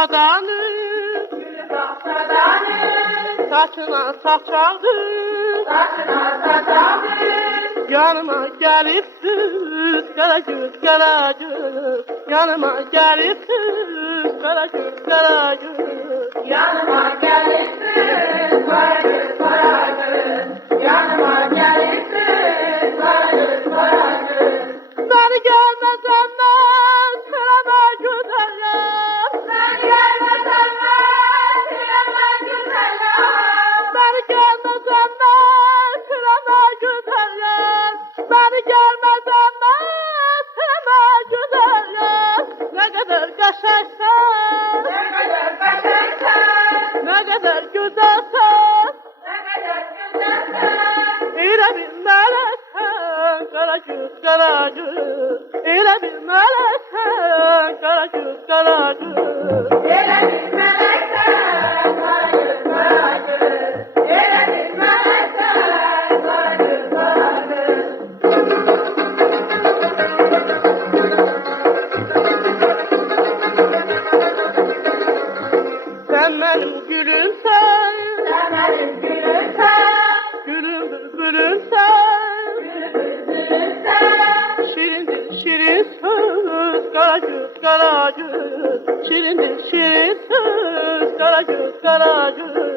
bahçedanı, saçına saçaldı, yanıma gelipsiz, Karagöz, Karagöz, yanıma gelipsiz, Karagöz, Karagöz, Yanıma gelirsin, Karagöz, Karagöz. Yanıma gelirsin, Karagöz, Karagöz. beni gelmezsen ben, sırama güzel yar, Sen gelmesen ben, silemem güzel yar. beni gelmezsen ben, sırama güzel yar, beni gelmezsen ben, sırama güzel yar, ne kadar kaşarsan, Ne kadar kaşarsan, ne kadar güzelsen, ne kadar güzelsen. İle bilmelisin Karagöz, Karagöz, İle bilmelisin Karagöz, Karagöz. Ele bir meleksen, Karagöz, Karagöz. Ele bir meleksen, Karagöz, Karagöz. Sen benim gülümsen, Sen benim gülümsen, gülüm bülbülümsen, gülümsün. şirindir şirin söz Karagöz, Karagöz, şirindir şirin söz Karagöz, Karagöz.